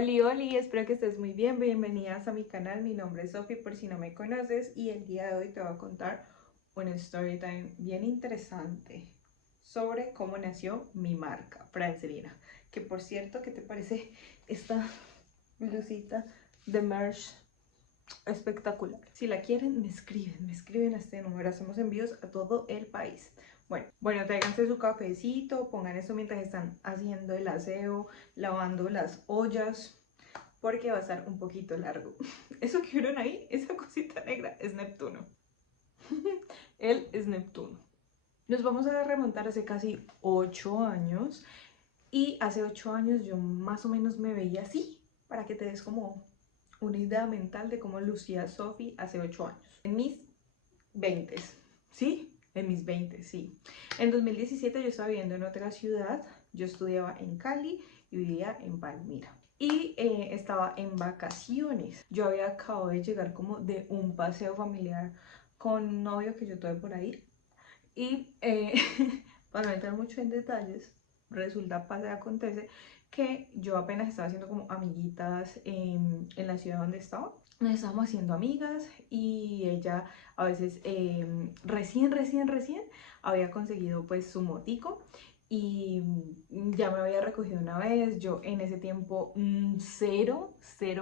Oli, espero que estés muy bien, bienvenidas a mi canal, mi nombre es Sofi por si no me conoces y el día de hoy te voy a contar una story time bien interesante sobre cómo nació mi marca, Francelina, que por cierto, ¿qué te parece esta blusita de merch? Espectacular. Si la quieren, me escriben a este número, hacemos envíos a todo el país. Bueno, tráiganse su cafecito, pongan esto mientras están haciendo el aseo, lavando las ollas, porque va a estar un poquito largo. Eso que vieron ahí, esa cosita negra, es Neptuno. Él es Neptuno. Nos vamos a remontar hace casi 8 años, y hace 8 años yo más o menos me veía así, para que te des como una idea mental de cómo lucía Sofi hace 8 años. En mis 20, ¿sí? En mis 20, sí. En 2017 yo estaba viviendo en otra ciudad, yo estudiaba en Cali y vivía en Palmira. Y estaba en vacaciones. Yo había acabado de llegar como de un paseo familiar con un novio que yo tuve por ahí. Y para no entrar mucho en detalles, resulta, pasa y acontece que yo apenas estaba haciendo como amiguitas en la ciudad donde estaba. Nos estábamos haciendo amigas y ella a veces recién había conseguido pues su motico y ya me había recogido una vez. Yo en ese tiempo cero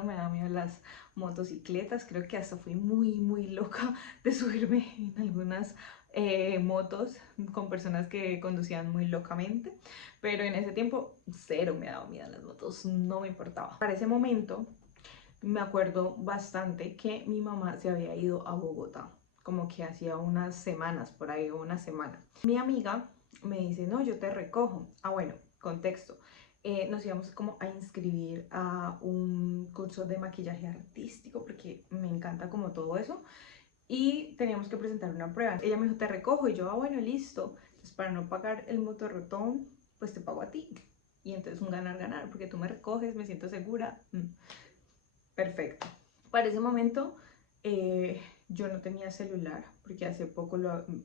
me da miedo las motocicletas. Creo que hasta fui muy loca de subirme en algunas motos con personas que conducían muy locamente, pero en ese tiempo cero me daba miedo las motos, no me importaba. Para ese momento me acuerdo bastante que mi mamá se había ido a Bogotá, como que hacía unas semanas, por ahí una semana. Mi amiga me dice, no, yo te recojo. Ah, bueno, contexto. Nos íbamos como a inscribir a un curso de maquillaje artístico porque me encanta como todo eso y teníamos que presentar una prueba. Ella me dijo, te recojo, y yo, ah, bueno, listo. Entonces, para no pagar el motorrotón, pues te pago a ti. Y entonces un ganar-ganar, porque tú me recoges, me siento segura. Perfecto. Para ese momento yo no tenía celular, porque hace poco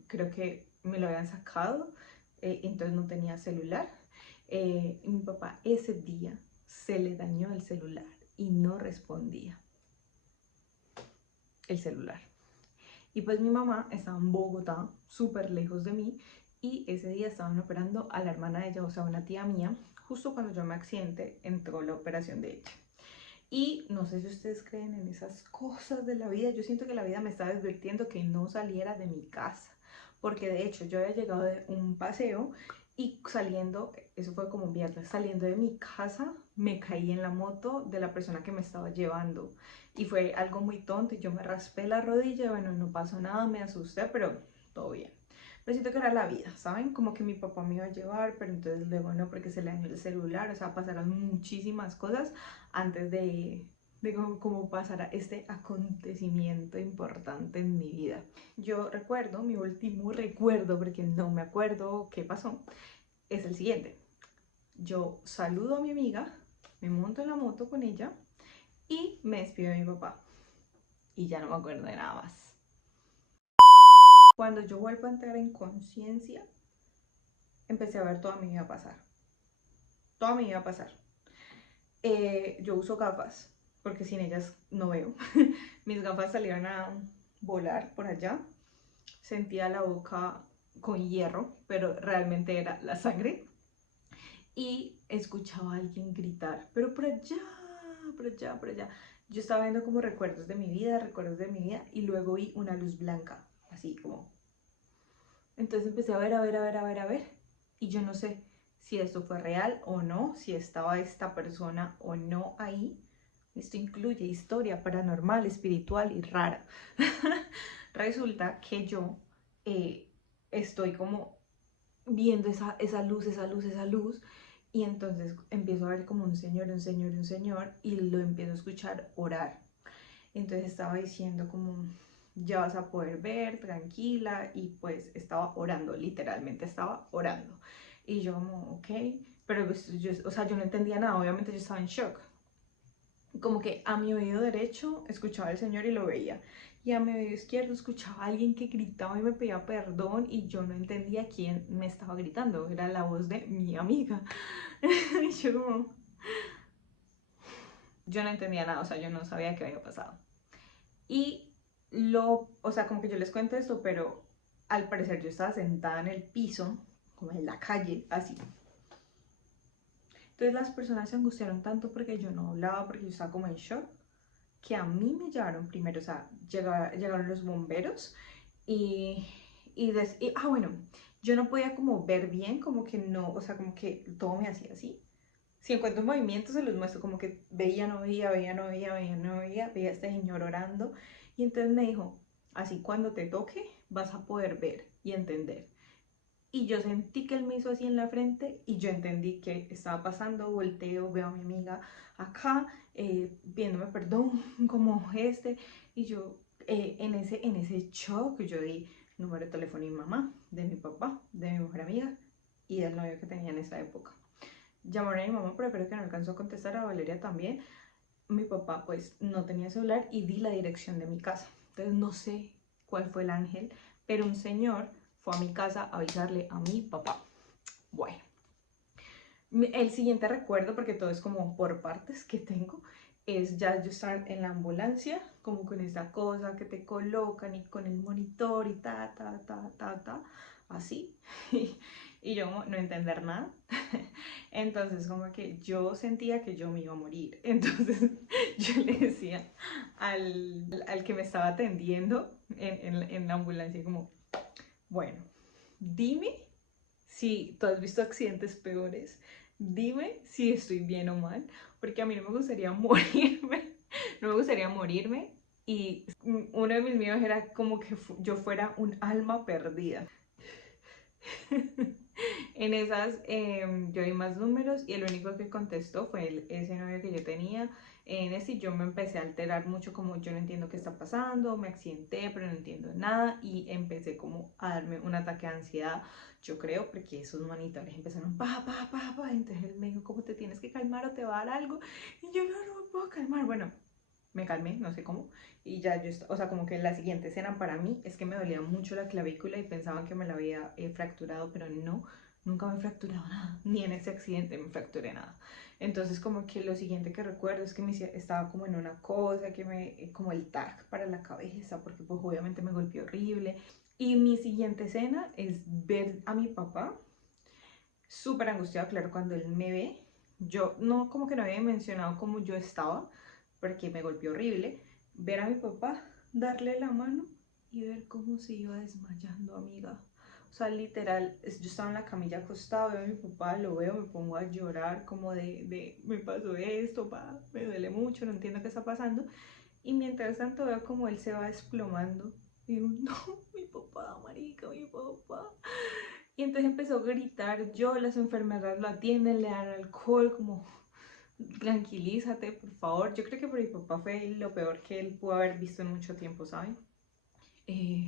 creo que me lo habían sacado, entonces no tenía celular. Mi papá ese día se le dañó el celular y no respondía el celular. Y pues mi mamá estaba en Bogotá, súper lejos de mí, y ese día estaban operando a la hermana de ella, o sea, una tía mía. Justo cuando yo me accidenté, entró la operación de ella. Y no sé si ustedes creen en esas cosas de la vida. Yo siento que la vida me estaba advirtiendo que no saliera de mi casa, porque de hecho yo había llegado de un paseo y saliendo, eso fue como un viernes, saliendo de mi casa me caí en la moto de la persona que me estaba llevando y fue algo muy tonto y yo me raspé la rodilla. Bueno, no pasó nada, me asusté, pero todo bien. Pero siento que era la vida, ¿saben? Como que mi papá me iba a llevar, pero entonces luego no, porque se le dañó el celular. O sea, pasaron muchísimas cosas antes de cómo pasara este acontecimiento importante en mi vida. Yo recuerdo, mi último recuerdo, porque no me acuerdo qué pasó, es el siguiente. Yo saludo a mi amiga, me monto en la moto con ella y me despido de mi papá. Y ya no me acuerdo de nada más. Cuando yo vuelvo a entrar en conciencia, empecé a ver toda mi vida pasar. Toda mi vida pasar. Yo uso gafas, porque sin ellas no veo. Mis gafas salieron a volar por allá. Sentía la boca con hierro, pero realmente era la sangre. Y escuchaba a alguien gritar, pero por allá, por allá, por allá. Yo estaba viendo como recuerdos de mi vida, y luego vi una luz blanca, así como. Entonces empecé a ver, y yo no sé si esto fue real o no, si estaba esta persona o no ahí. Esto incluye historia paranormal, espiritual y rara. Resulta que yo estoy como viendo esa luz, y entonces empiezo a ver como un señor, y lo empiezo a escuchar orar. Entonces estaba diciendo como, ya vas a poder ver, tranquila, y pues estaba orando, literalmente estaba orando. Y yo como, ok, pero pues, o sea, yo no entendía nada, obviamente yo estaba en shock. Como que a mi oído derecho escuchaba al Señor y lo veía, y a mi oído izquierdo escuchaba a alguien que gritaba y me pedía perdón, y yo no entendía quién me estaba gritando, era la voz de mi amiga. Y yo como, yo no entendía nada, o sea, yo no sabía qué había pasado. Y o sea, como que yo les cuento esto, pero al parecer yo estaba sentada en el piso, como en la calle, así. Entonces las personas se angustiaron tanto porque yo no hablaba, porque yo estaba como en shock, que a mí me llevaron primero, o sea, llegaron los bomberos y, bueno, yo no podía como ver bien, como que no, o sea, como que todo me hacía así. Si encuentro movimientos se los muestro, como que veía, no veía, veía, no veía, veía, no veía, veía a este señor orando. Y entonces me dijo, así cuando te toque vas a poder ver y entender. Y yo sentí que él me hizo así en la frente y yo entendí qué estaba pasando, volteo, veo a mi amiga acá, pidiéndome perdón, como y yo en ese shock yo di número de teléfono de mi mamá, de mi papá, de mi mejor amiga y del novio que tenía en esa época. Llamaron a mi mamá, pero creo que no alcanzó a contestar, a Valeria también. Mi papá pues no tenía celular y di la dirección de mi casa. Entonces no sé cuál fue el ángel, pero un señor fue a mi casa a avisarle a mi papá. Bueno, el siguiente recuerdo, porque todo es como por partes que tengo, es ya yo estar en la ambulancia, como con esa cosa que te colocan y con el monitor y así. Y yo no entender nada. Entonces como que yo sentía que yo me iba a morir. Entonces yo le decía al que me estaba atendiendo en la ambulancia como, bueno, dime si tú has visto accidentes peores, dime si estoy bien o mal, porque a mí no me gustaría morirme, no me gustaría morirme y uno de mis miedos era como que yo fuera un alma perdida. En esas yo di más números y el único que contestó fue ese novio que yo tenía. En ese yo me empecé a alterar mucho, como yo no entiendo qué está pasando, me accidenté pero no entiendo nada y empecé como a darme un ataque de ansiedad, yo creo, porque esos monitores empezaron entonces él me dijo, ¿cómo te tienes que calmar o te va a dar algo? Y yo no me puedo calmar, bueno, me calmé, no sé cómo, y ya yo, o sea, como que la siguiente escena para mí es que me dolía mucho la clavícula y pensaban que me la había fracturado, pero no, nunca me he fracturado nada, ni en ese accidente me fracturé nada. Entonces como que lo siguiente que recuerdo es que estaba como en una cosa, como el tag para la cabeza, porque pues obviamente me golpeó horrible. Y mi siguiente escena es ver a mi papá súper angustiado, claro, cuando él me ve. Yo no, como que no había mencionado cómo yo estaba, porque me golpeó horrible. Ver a mi papá, darle la mano y ver cómo se iba desmayando, amiga. O sea, literal, yo estaba en la camilla acostada, veo a mi papá, lo veo, me pongo a llorar como me pasó esto, pa, me duele mucho, no entiendo qué está pasando. Y mientras tanto veo como él se va desplomando. Y digo, no, mi papá, marica, mi papá. Y entonces empezó a gritar, yo, las enfermeras lo atienden, le dan alcohol, como tranquilízate, por favor. Yo creo que por mi papá fue lo peor que él pudo haber visto en mucho tiempo, ¿saben? Eh,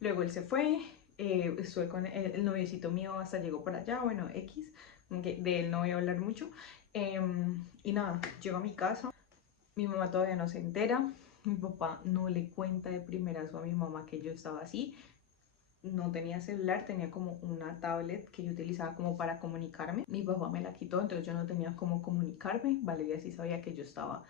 Luego él se fue, estuve con el noviecito mío hasta llegó por allá, bueno, X, de él no voy a hablar mucho. Y nada, llego a mi casa, mi mamá todavía no se entera, mi papá no le cuenta de primerazo a mi mamá que yo estaba así, no tenía celular, tenía como una tablet que yo utilizaba como para comunicarme. Mi papá me la quitó, entonces yo no tenía cómo comunicarme. Valeria sí sabía que yo estaba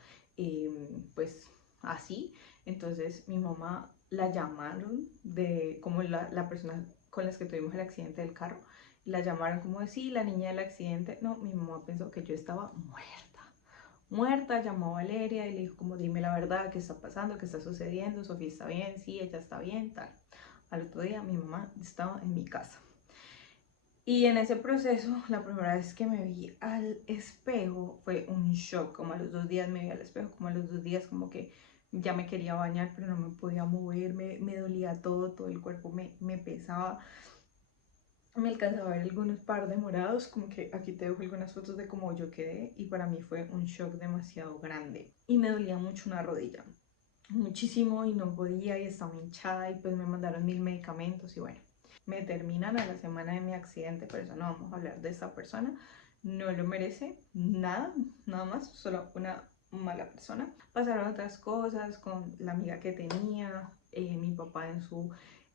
pues así. Entonces mi mamá la llamaron de como la persona con las que tuvimos el accidente del carro. La llamaron como de sí, la niña del accidente. No, mi mamá pensó que yo estaba muerta, llamó a Valeria y le dijo como dime la verdad, qué está pasando, qué está sucediendo, Sofía está bien, sí, ella está bien, tal. Al otro día mi mamá estaba en mi casa. Y en ese proceso, la primera vez que me vi al espejo fue un shock, como a los 2 días me vi al espejo, como a los 2 días como que ya me quería bañar, pero no me podía mover, me dolía todo el cuerpo me pesaba. Me alcanzaba a ver algunos par de morados, como que aquí te dejo algunas fotos de cómo yo quedé y para mí fue un shock demasiado grande. Y me dolía mucho una rodilla, muchísimo y no podía y estaba hinchada y pues me mandaron 1000 medicamentos y bueno, me terminan a la semana de mi accidente, por eso no vamos a hablar de esta persona, no lo merece, nada más, solo una mala persona. Pasaron otras cosas con la amiga que tenía, mi papá en su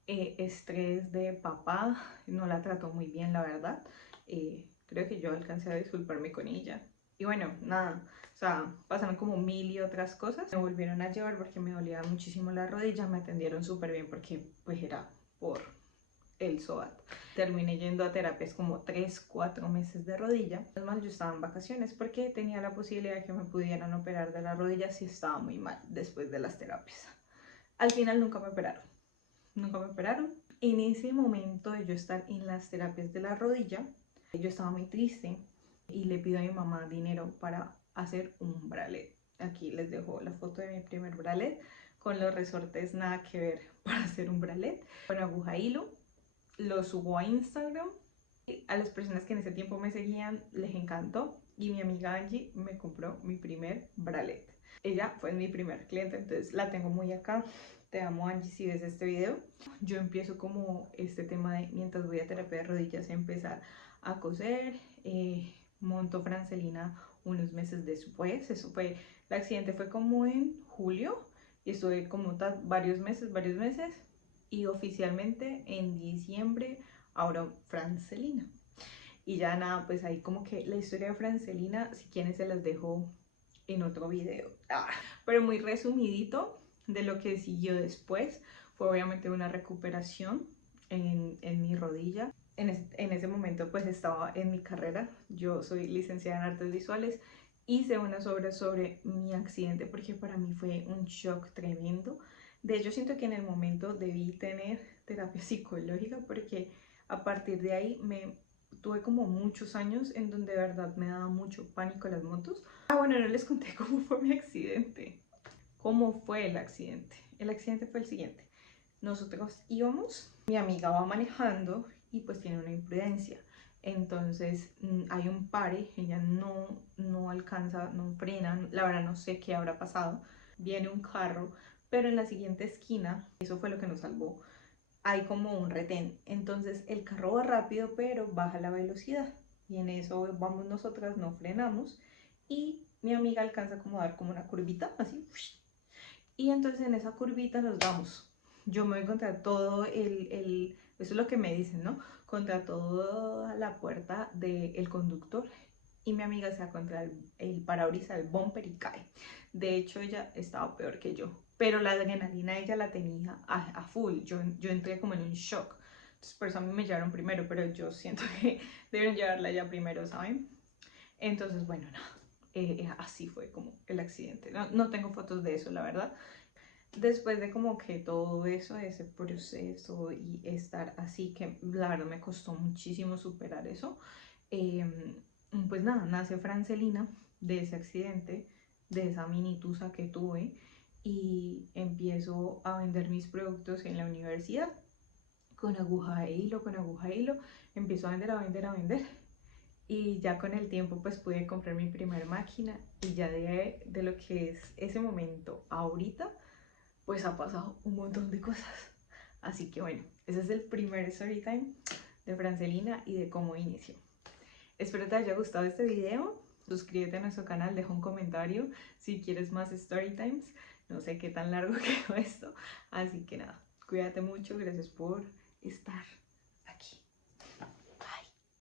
estrés de papá, no la trató muy bien, la verdad. Creo que yo alcancé a disculparme con ella. Y bueno, nada, o sea, pasaron como mil y otras cosas. Me volvieron a llevar porque me dolía muchísimo la rodilla, me atendieron súper bien porque pues era por el SOAT. Terminé yendo a terapias como 3, 4 meses de rodilla. Además, yo estaba en vacaciones porque tenía la posibilidad de que me pudieran operar de la rodilla si estaba muy mal después de las terapias. Al final nunca me operaron. Nunca me operaron. En ese momento de yo estar en las terapias de la rodilla, yo estaba muy triste y le pido a mi mamá dinero para hacer un bralet. Aquí les dejo la foto de mi primer bralet con los resortes nada que ver para hacer un bralet con aguja hilo. Lo subo a Instagram. A las personas que en ese tiempo me seguían les encantó y mi amiga Angie me compró mi primer bralet. Ella fue mi primer cliente, entonces la tengo muy acá. Te amo, Angie, si ves este video. Yo empiezo como este tema de, mientras voy a terapia de rodillas, empezar a coser. Monto francelina unos meses después. Eso fue, el accidente fue como en julio y estuve como varios meses. Y oficialmente en diciembre ahora francelina. Y ya nada, pues ahí como que la historia de francelina, si quieren se las dejo en otro video. Pero muy resumidito de lo que siguió después, fue obviamente una recuperación en mi rodilla. En ese momento pues estaba en mi carrera, yo soy licenciada en artes visuales, hice unas obras sobre mi accidente porque para mí fue un shock tremendo. De hecho siento que en el momento debí tener terapia psicológica porque a partir de ahí tuve como muchos años en donde de verdad me daba mucho pánico las motos. Bueno, no les conté cómo fue mi accidente. ¿Cómo fue el accidente? El accidente fue el siguiente. Nosotros íbamos, mi amiga va manejando y pues tiene una imprudencia. Entonces hay un pare, ella no alcanza, no frena, la verdad no sé qué habrá pasado. Viene un carro, pero en la siguiente esquina, eso fue lo que nos salvó, hay como un retén. Entonces el carro va rápido, pero baja la velocidad. Y en eso vamos nosotras, no frenamos. Y mi amiga alcanza como a dar como una curvita, así. Y entonces en esa curvita nos vamos. Yo me voy contra todo eso es lo que me dicen, ¿no? Contra toda la puerta del conductor. Y mi amiga se da contra el parabrisas, el bumper y cae. De hecho, ella estaba peor que yo. Pero la adrenalina ella la tenía a full. Yo entré como en un shock. Entonces, por eso a mí me llevaron primero, pero yo siento que deben llevarla ya primero, ¿saben? Entonces, bueno, no. Así fue como el accidente. No tengo fotos de eso, la verdad. Después de como que todo eso, ese proceso y estar así, que la verdad me costó muchísimo superar eso, pues nada, nace Francelina de ese accidente, de esa mini tusa que tuve y empiezo a vender mis productos en la universidad con aguja de hilo, empiezo a vender y ya con el tiempo pues pude comprar mi primer máquina y ya de lo que es ese momento ahorita pues ha pasado un montón de cosas. Así que bueno, ese es el primer story time de Francelina y de cómo inició. Espero te haya gustado este video. Suscríbete a nuestro canal, deja un comentario si quieres más story times. No sé qué tan largo quedó esto. Así que nada, cuídate mucho, gracias por estar.